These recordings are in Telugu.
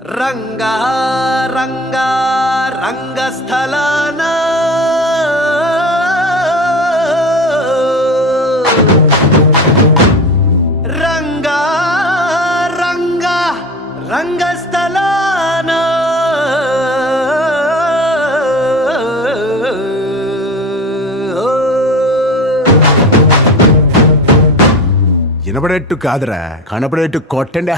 రంగా రంగా రంగస్థలాన రంగా రంగా రంగస్థలాన వినపడేట్టు కాదురా, కనపడేట్టు కొట్టండి.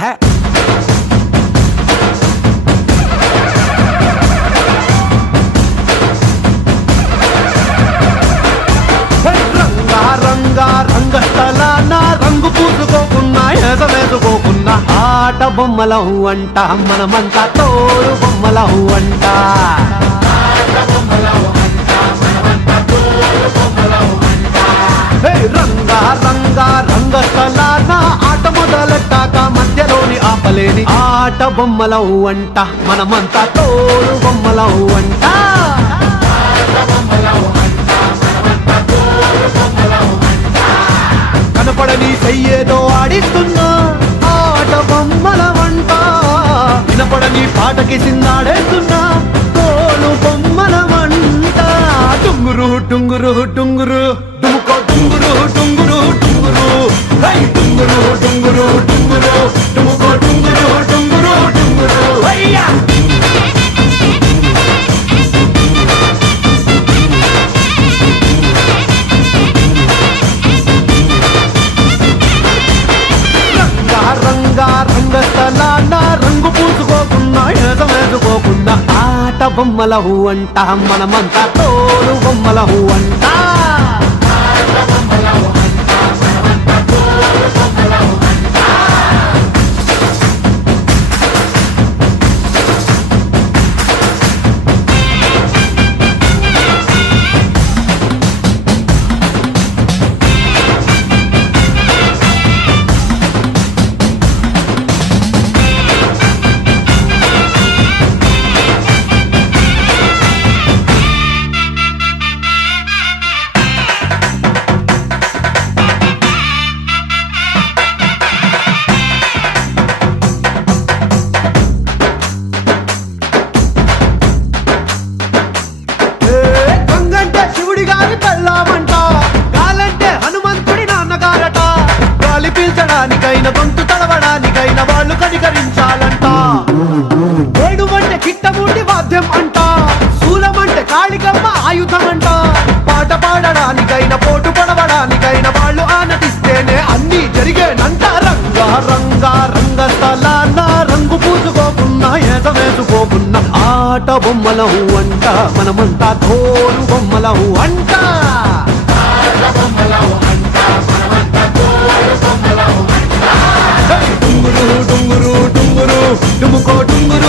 రంగా రంగా రంగస్థలాన రంగు పూసుకోకున్నా వేసుకోకున్నా ఆట బొమ్మలహు అంట మనమంతా తోడు బొమ్మలహు అంట. రంగా రంగా రంగస్థలాన ఆట మొదలెట్టాక మధ్యలోని ఆపలేని ఆట బొమ్మలహు అంట మనమంతా తోడు బొమ్మలహు అంట. కనపడని చెయ్యేదో ఆడిస్తున్నా ఆట బొమ్మల వంట, వినపడని పాటకి సిందాడేస్తున్నా తోలు బొమ్మల వంట. టుంగురు టుంగురు టుంగురు డుముకో టుంగురు టుంగురు టుంగురు హై టుంగురు టుంగురు టుంగురు డుముకో టుంగురు టుంగురు టుంగురు హయ్యా. రంగా రంగస్థలాన రంగు పూసుకోకున్నా వేసుకోకున్నా ఆట బొమ్మలహు అంట మనమంతా తోడు బొమ్మలహు అంట. శివుడి గారి పెళ్ళామంట, గాలంటే హనుమంతుడి నాన్నగారట. గాలి పీల్చడానికైనా గొంతు తడవడానికైనా వాళ్ళు కనికరించాలంట. ఏడువంటే కిట్టమూటి వాద్యం అంట, శూలమంటే కాళికమ్మ ఆయుధం అంట. పాట పాడడానికైనా పోటు పడవడానికైనా వాళ్ళు ఆనతిస్తేనే అన్నీ జరిగేనంట. రంగా రంగా రంగస్థలాన రంగు పూసుకోకున్నా వేసుకోకున్నా ఆట బొమ్మలహు అంట మనమంతా తోలు బొమ్మలహు అంట. టుంగురు టుంగురు టుంగురు డుముకో టుంగురు